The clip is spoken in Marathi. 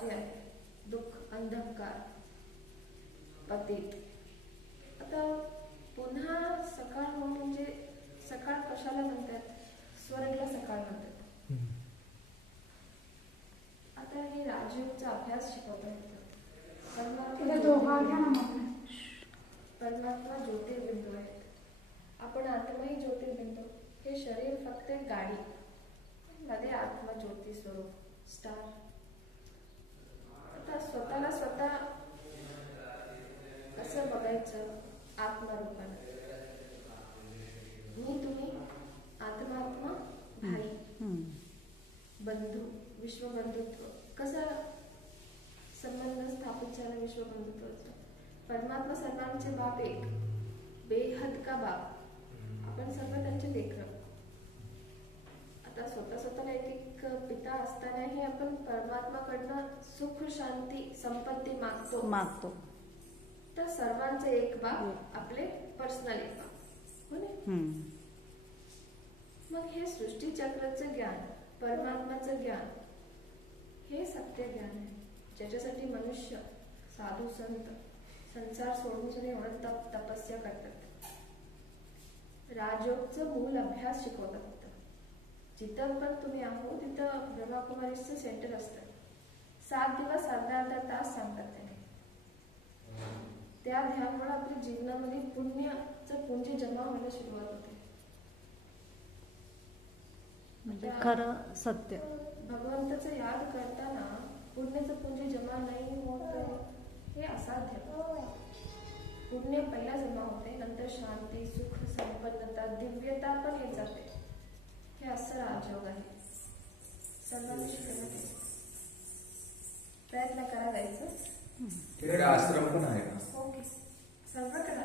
रात्री आहे, दुःख, अंधकार, पतित. आता पुन्हा सकाळ म्हणजे सकाळ कशाला म्हणतात? स्वर्गला सकाळ म्हणतात. आता हे राजयोगचा अभ्यास शिकवतात. परमात्मा ज्योतिर्बिंदू आहेत, आपण आत्माही ज्योतिर्बिंदू. हे शरीर फक्त एक गाडी, मध्ये आत्मा ज्योती स्वरूप स्टार. आता स्वतःला स्वतः कसं बघायचं? आत्मरूपानं. मी तुम्ही आत्मात्मा भाई बंधू, विश्वबंधुत्व. कसा संबंध स्थापित झाला विश्वबंधुत्वाचा? परमात्मा सर्वांचे बाप एक, बेहद का बाप. आपण सर्व त्यांचे लेकरं. आता स्वतःला एक पिता असतानाही आपण परमात्माकडनं सुख, शांती, संपत्ती मागतो. तर सर्वांचे एक बाप, आपले पर्सनल एक बाप. हो ना? मग हे सृष्टी चक्राचं ज्ञान, परमात्माचं ज्ञान, हे सत्य ज्ञान आहे, ज्याच्यासाठी मनुष्य, साधू, संत संसार सोडून एवढं तपस्या करतात. राजयोगचं मूल अभ्यास शिकवतात. जिथं पण तुम्ही आहो तिथं ब्रह्माकुमारीचं सेंटर असतं. 7 दिवस अर्धा तास सांगतात त्याने. त्या ध्यानामुळे आपल्या जीवनामध्ये पुण्याचं पुंज जमा व्हायला सुरुवात होते. म्हणजे खरं सत्य. भगवंताचं याद करताना पुण्याचं पुंज जमा नाही होत हे असाध्य. पुण्य पहिला जमा होते, नंतर शांती, सुख, संपन्नता, दिव्यता पण येत जाते. हे असं राजयोग आहे. सर्वांनी शिकायला प्रयत्न करा जायचं. आश्रम पण आहे. ओके, सर्व करा.